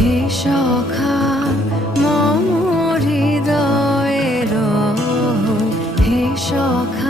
হে সখা মম হে সখা।